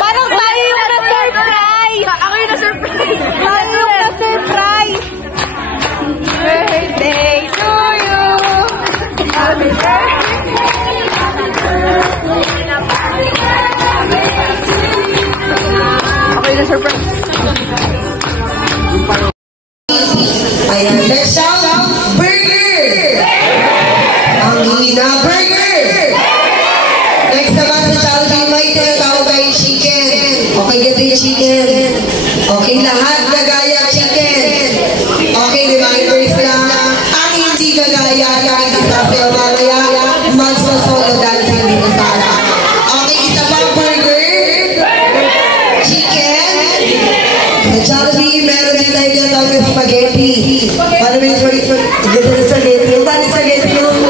Parang tayo yung na-surprise! Ako yung na-surprise! Tayo yung na-surprise! Birthday to you! Happy birthday! Ako yung na-surprise. Ayan, next out, burger! Ang hina, burger! Next naman sa Jollibee, may tinatawag tayong chicken. Okay, ganito yung chicken. Okay, lahat nagaya chicken. Okay, reminders lang. Ang hindi nagaya, kahit isasayaw mamaya, magsosolo dancing dito sa ala. Okay, isa pa burger? Chicken? Sa Jollibee, meron din tayo tinatawag ng spaghetti. Paano ba yung spaghetti? Ganito yung spaghetti. Yung paano yung spaghetti yung...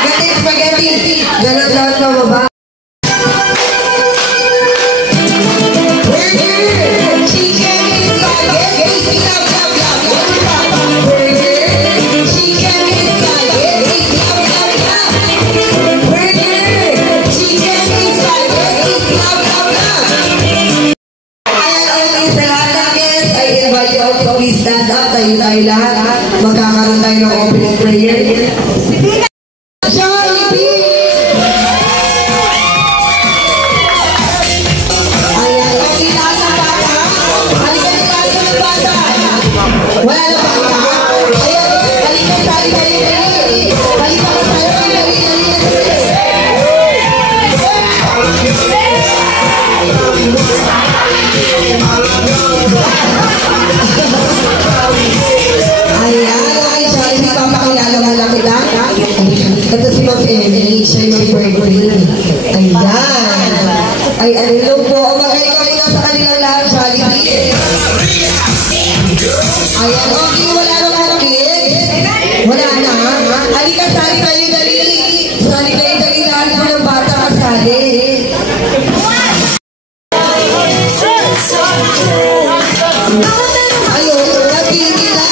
Ganito yung spaghetti. Ganon dapat mababa. Stand up, tayo lahat. Magkakaroon tayo ng opening prayer. Jollibee! Ayan, okay na sa bata. Halika na sa bata. Wala na bata. Ayan, halika sa tayo. Halika na tayo. Ayan, Jollibee, papakilala mo lang kita. Ito si Ma'am Emily, siya yung birthday. Ayan. Ay, hello po. Magay kami na sa kanilang lahat, Jollibee. Ayan, okay, wala na mga kids. Wala na. Halika, sali tayo dali. Sali tayo dali lahat mo ng bata kasali. Ayun, nabili na.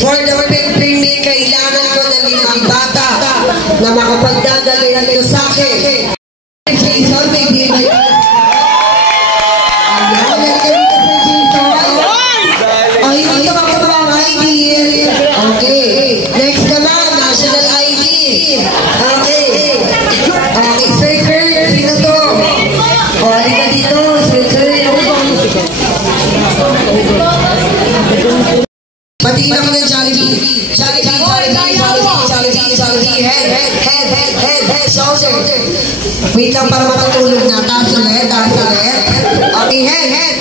For the birthday, kailangan ko ng limang bata na makapagdadala nito sa akin. Jason, may bigay. Ayan, nalagay dito sa Jason. Ay, dito ka pa mga ID. Okay. Next naman, national ID. Okay. Okay, Sir Kurt, sino to? O, halika dito, Sir Kurt. Patingin naman ng Jollibee. Jollibee. Head. Shoulder. Wait lang para matutulog na. Taas ulit. Okay, head.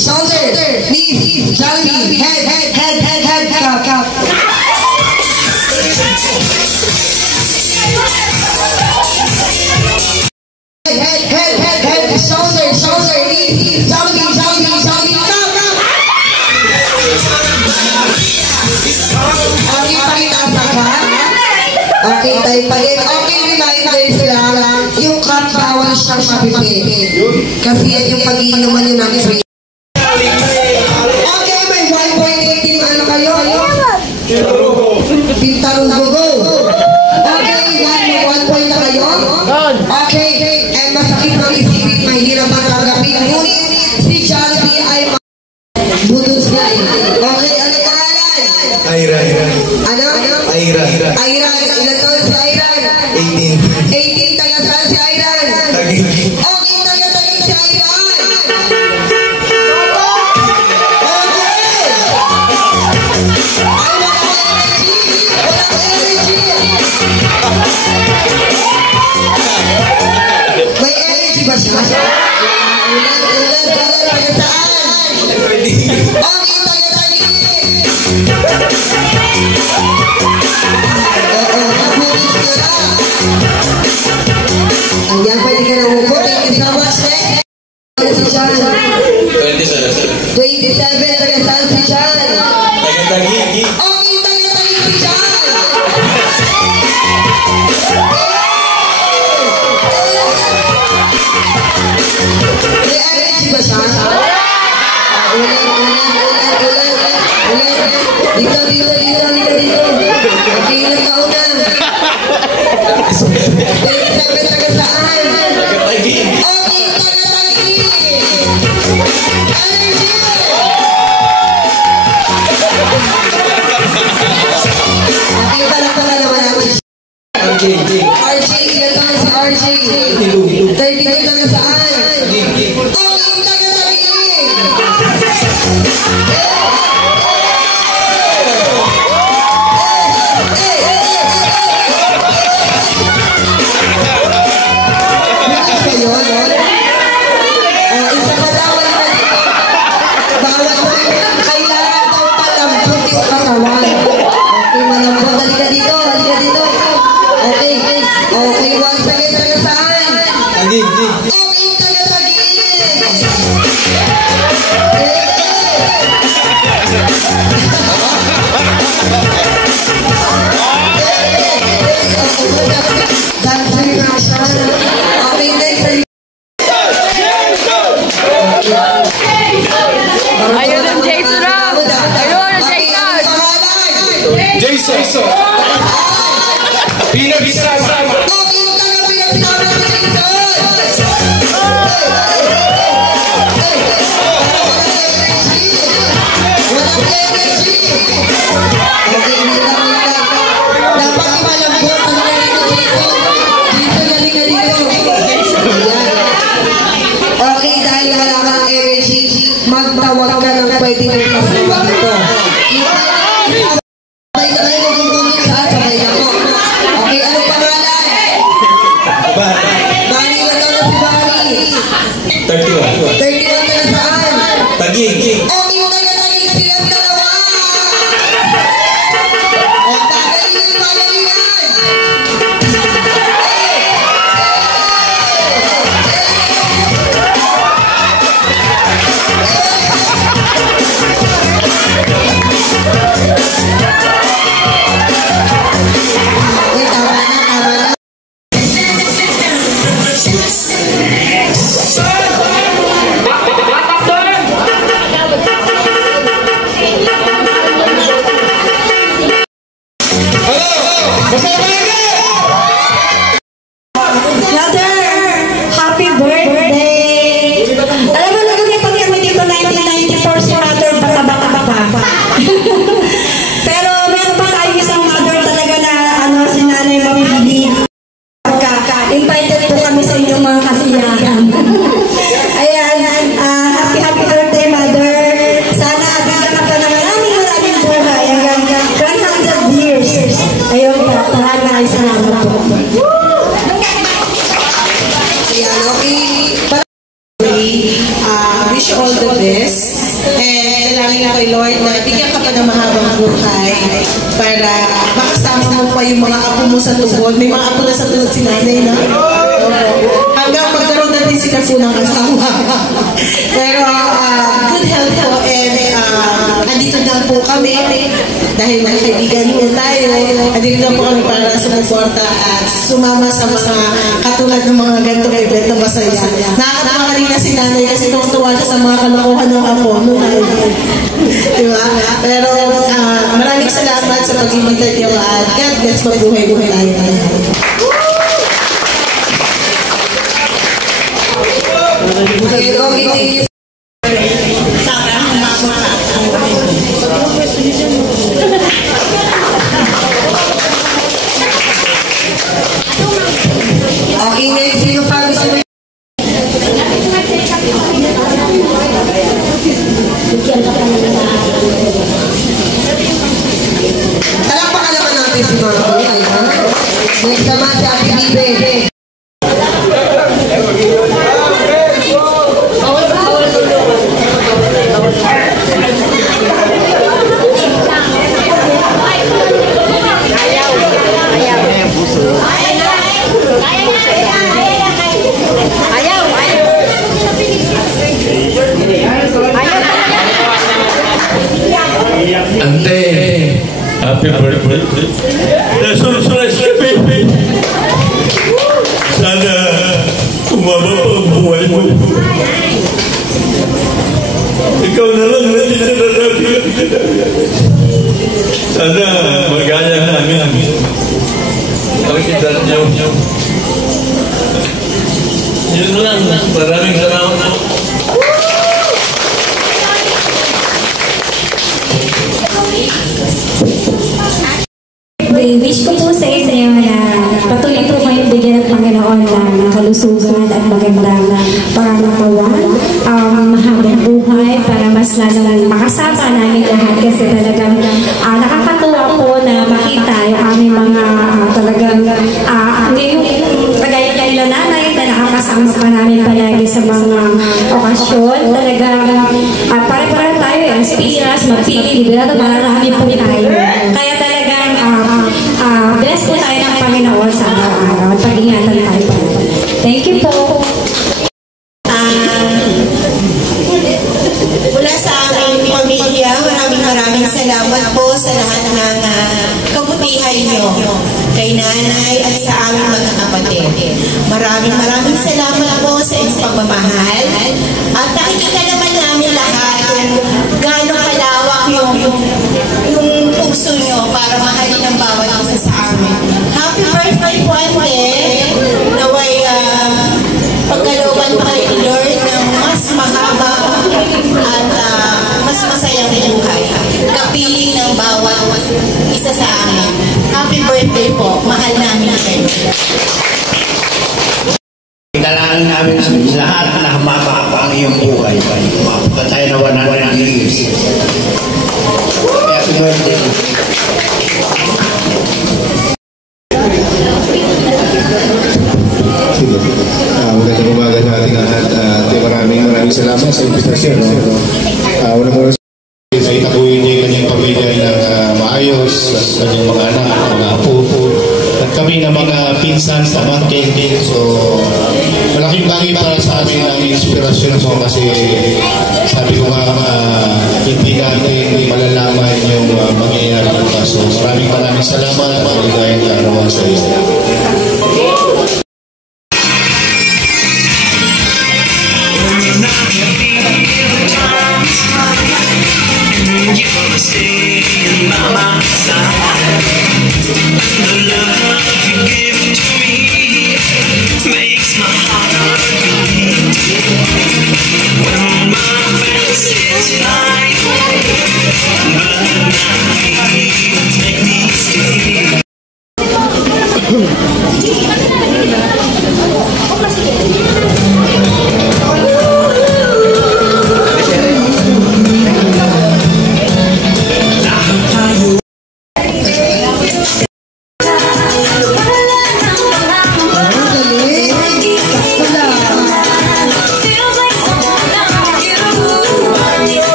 Shoulder. Knees. Jollibee. Head. Cap. Head. Shoulder. Knees. Jollibee. Okay, pakitasak ha? Okay, tayo pa rin. Okay, reminders lang. Yung cup, bawal siyang mapipi. Kasi yan yung pag-iinuman nyo ng free. Okay, may 1.8 team. Ano kayo? Pintarugo. Okay, 1 point na kayo? Okay, and masakit ng isipin, mahirap ang tanggapin. Ngunit si Jollibee ay budos niya. Okay, ano pangalan? Ayran. Ano? Ayran. Ilan taon si Ayran? 18 taga saan si Ayran? Okay, taga si Ayran. Okay. Wala energy. siya? Ulan, taga saan? Okay, taga-Taguig. Oo, nakulit nila. Ayan, pwede ka na umupo. Thank you so much, next. Si John. 27, taga saan si John? Taga-Taguig. Okay, taga-Taguig si John. May energy ba siya? Ulan. Dito. Okay, ilang taon na? 27, taga saan? Taga-Taguig. Okay, taga-Taguig. Energy! Okay, pala naman natin. RJ, ilan taon si RJ? 32, taga saan? Okay, taga-Taguig. Isa pa daw, bawat kailangan daw palambot yung katawan. Okay, malambot. Halika dito. Okay, once again, taga saan? Taguig. Okay, taga-Taguig. Dancing na siya. Okay, next. Ayun ang Jason Ram. Ayun ang Jason. Jason. Pinag-isama. Okay, taga-Pinagsama si Jason. Walang energy. Okay, dapat malambot ang energy dito. Halika dito. Okay, dahil wala kang energy, magtawag ka ng pwede ng kasama dito. Sabay na kayo, magugulong sa sabay na ko. Okay, ano pangalan? Bani na daw na si Bani. 31. 31 taga saan? Taguig. Okay, taga-Taguig silang dalawa. O, pagalingan. Okay, tama na. Mother, happy birthday! Alam mo, nagagipag kami dito 1994 si Mother, bata-bata pa. Pero meron pa tayo isang mother talaga na si Nanay Mapili. Invited po kami sa inyong mga kasiyahan. Ayan, happy birthday, Mother. Sana bigyan ka pa ng maraming buhay hanggang 100 years. Ayun po, maraming salamat po. Ayan, okay. Wish you all the best. And dalangin ko kay Lord na bigyan ka pa ng mahabang buhay para makasama mo pa yung mga apo mo sa tubod. May mga apo na sa tubod si nanay, no? Hanggang magkaroon na din sila po ng asawa. Pero good health po and andito na po kami dahil magkaibigan po tayo. Andito na po kami para sumuporta at sumama sa mga katulad ng mga ganito kay Beth na masaya. Nakakatawa kanina si nanay kasi tuwa siya sa mga kalokohan ng apo. Diba? Pero maraming salamat sa pag-imitad niyo at God bless, magbuhay-buhay tayo. Okay. Okay, next. Sino pa gusto mo? Palakpakan naman natin si Mama Kuya, ha? Next naman si Ate Bibe. nasulsulas ka, baby. Sana umaba pa ang buhay mo. Ikaw na lang natitira namin. Sana magaya namin. Nakikita niyo. Yun lang. Maraming salamat. Wish ko po sa inyo na patuloy po kayong bigyan ng Panginoon ng kalusugan at magandang pangangatawan, mahabang buhay para mas lalong makasama namin lahat kasi talagang nakakatuwa po na makita yung aming mga talagang yung kagaya kay nanay na nakakasama pa namin palagi sa mga okasyon. Talagang pare-pare tayo, inspiras, magpili, marami po tayo. Kaya talagang bless po tayo ng Panginoon sa araw-araw at pag-ingatan tayo po. Thank you po. Mula sa aming pamilya, maraming salamat po sa lahat ng kabutihan nyo kay nanay at sa aming mga kapatid. Maraming salamat po sa inyong pagmamahal at nakikita naman namin lahat kung gaano kalawak yung puso nyo para mahalin ang bawat isa sa amin. Happy birthday po, ate! Naway pagkalooban pa kay Lord ng mas mahaba at mas masayang buhay. Kapiling ng bawat isa sa amin. Happy birthday po. Mahal namin kayo. Dalangin namin sa lahat na humaba pa ang iyong buhay. Patay na 100 years. Happy birthday. Magandang umaga sa ating lahat. Maraming salamat sa imbitasyon. Una muna sa itakuin niya kanyang pamilya ng maayos, kanyang mga anak, mga apo, at kami na mga pinsan, pamangkin. So, malaking bagay para sa amin ang inspirasyon mo kasi sabi ko nga, hindi natin malalaman yung mangyayari bukas. So, maraming salamat at maligayang kaarawan sa iyo.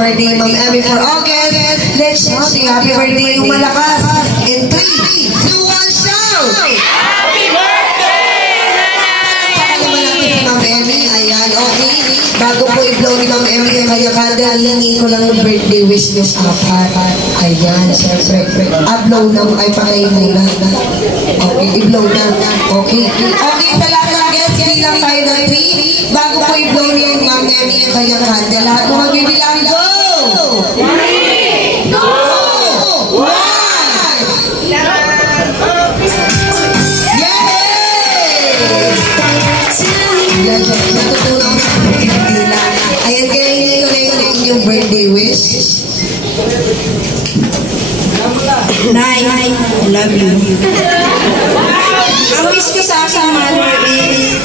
birthday, Ma'am Emmy, for August. Let's shout happy birthday ng malakas. In 3, 2, 1, shout! Happy birthday, Nanay! Pakalaman natin si Ma'am Emmy. Ayan, okay. Bago po i-blow ni Ma'am Emmy kaya kada hihingi ko lang yung birthday wish niyo sa apat. Ayan, syempre. Blow na, ay pakain muna. Okay, i-blow na. Okay. Okay, sa lahat ng guests, bilang tayo ng 3. Bago ko i-blow niyo yung Ma'am Emmy yung kanyang candle. Lahat mo magbibilang, go! 3, 2, 1! Yay! Natutulong na po nila. Ayan, kaya yung birthday wish. Nay, I love you. Ang wish ko sa aking mother is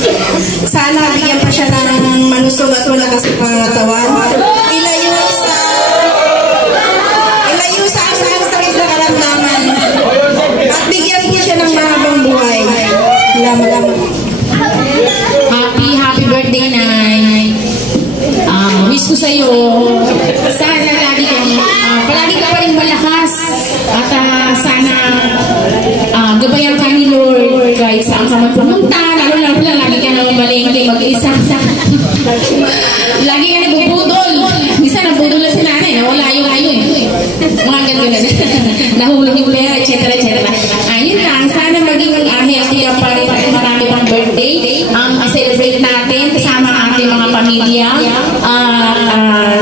sana bigyan pa siya ng malusog at malakas sa pangatawan. Ilayo sa aking sakit na karamdaman. At bigyan po siya ng mahabang buhay. Salamat. Happy birthday, Nay. Wish ko sa'yo, sana palagi ka pa rin malakas. At sana gabayan ka ni Lord kahit saan ka man pumunta. Lalo lagi ka naman maling mag-isa. Lagi ka nagbubudol. Minsan nabudol na si nanay. Nawala yung mga ganyan. Nahulog yung pera, etc. Ayun lang. Sana maging healthy ka pa rin. Marami pang birthday. I-celebrate natin kasama ang ating mga pamilya.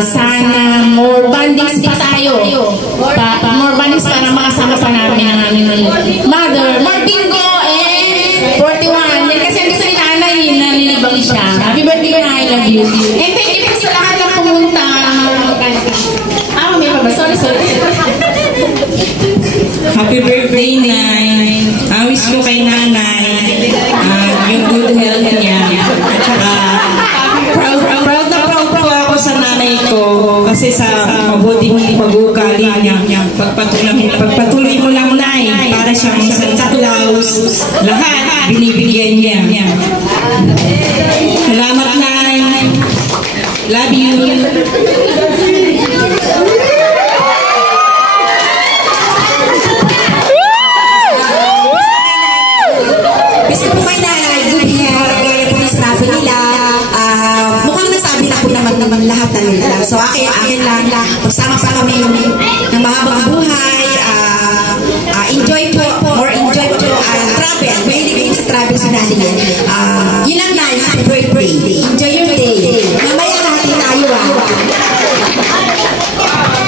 Sana more bandings pa tayo. More bandings para makasama pa namin ang aming mother. More bingo and 41. Yan kasi ang gusto ni nanay, nalilibang siya. Happy birthday, I love you. And thank you po sa lahat ng pumunta. May pa ba? Sorry. Happy birthday, Nay. Wish ko kay nanay yung good health niya. At saka, proud na proud po ako sa nanay ko kasi sa mabuting pag-uugali niya. Pagpatuloy mo lang, Nay, para siyang Santa Claus. Lahat binibigyan niya. Salamat, Nay. Love you. Gusto po kay nanay, good health, kaya po sinabi nila, mukhang nasabi na po naman lahat na nila. So akin lang, pagsama pa kami ng mahabang buhay, enjoy po, travel, mahilig sa travel si nanay yan. Yun lang na, happy birthday, enjoy your day. Mamaya natin tayo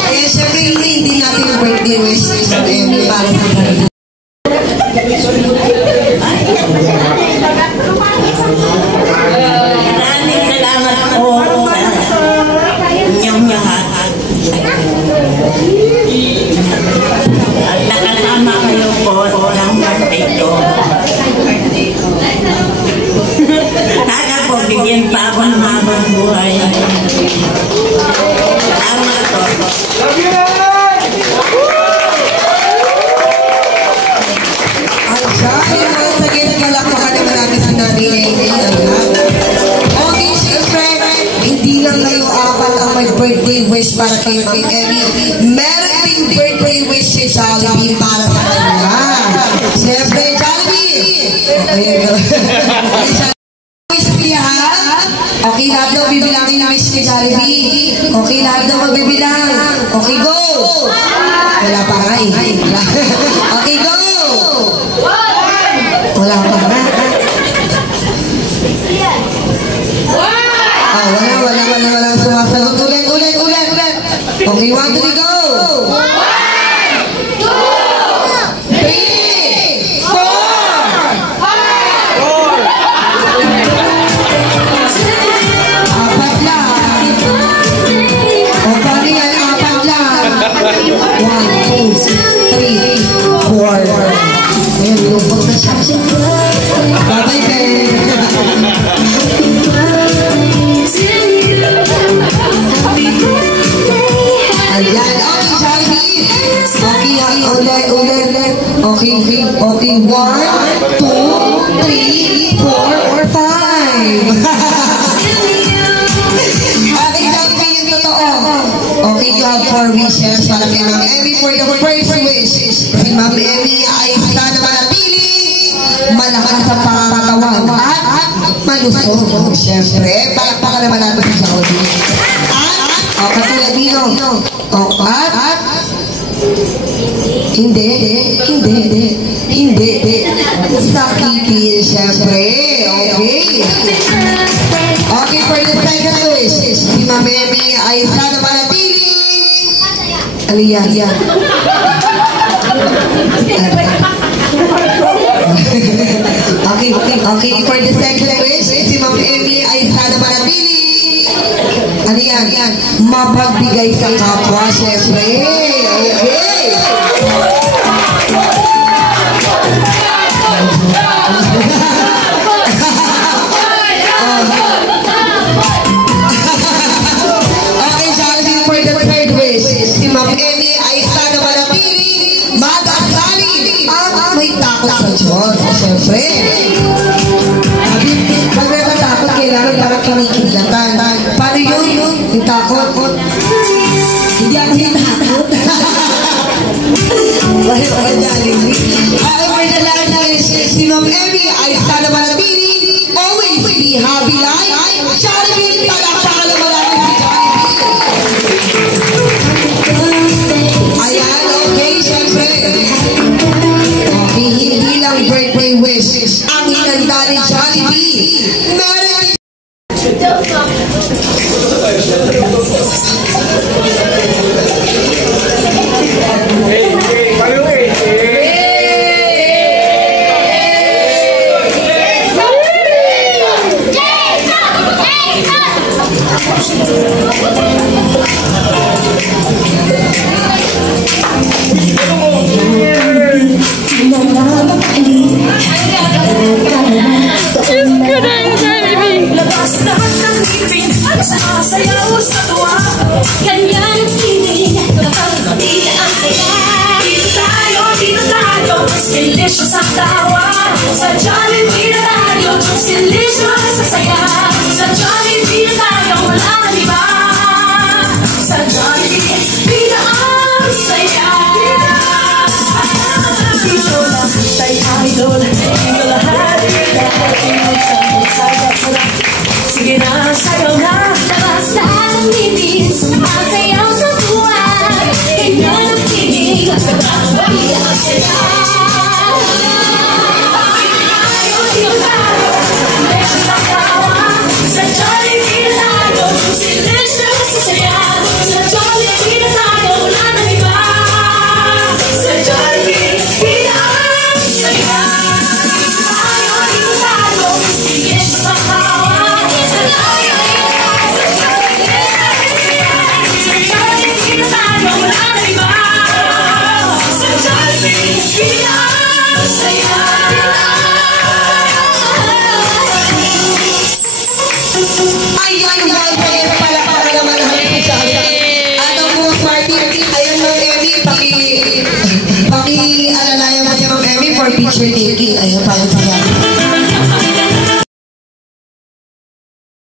Kaya syempre hindi natin yung birthday wish sa Emmy para sa sarili. Maraming salamat po sa inyong lahat. At nakasama kayo po ng birthday ko. Sana po bigyan pa ako ng habang buhay. Salamat po. Okay, syempre, hindi lang kayo apat ang may birthday wish para kay Ma'am Emmy. Meron din birthday wish si Jollibee para sa kanya. Syempre, Jollibee! Wish niya, ha? Okay, lahat daw bibilangin na wish ni Jollibee. Okay, lahat daw magbibilang. Okay, go! Wala pa nga eh. Okay, go! Wala pa nga. Wala sumasagot. Ulit. Okay, 1, 2, go! 1, 2, 3, 4, 5. Apat lang. O pari yan, apat lang. 1, 2, 3, 4. Ayun, lubog na siya. Bye-bye, Ben. Ayan, okay, Jollibee. Okay, ulit. Okay, 1, 2, 3, 4, or 5. Okay, Jollibee, yung totoo. Okay, you have 4 wishes para kay Ma'am Emmy for the first wish. Si Ma'am Emmy ay sana manatili, malakas sa pangatawan at malusog. Siyempre, palakpakan naman natin sa Saudi. At At hindi. Sakitin, syempre. Okay, for the second wish, si Ma'am Emmy ay sana manatili. Ano yan? Okay, for the second wish, si Ma'am Emmy ay sana manatili. Ano yan? Mapagbigay sa kapwa, syempre. Okay. Okay, Charlie, for the third wish, si Ma'am Emmy ay sana manatili, mag-asali, at may takot sa Diyos, syempre. Pag may matakot, kailangan para kinikilatan. Paano yun? Yung takot? Hindi ako hinatakot. Okay, for the last wish, si Ma'am Emmy ay sana manatili, always be happy life. Jollibee, palakpakan naman natin si Jollibee. Ayan, okay, syempre. Okay, hindi lang birthday wish ang hinanda ni Jollibee. Meron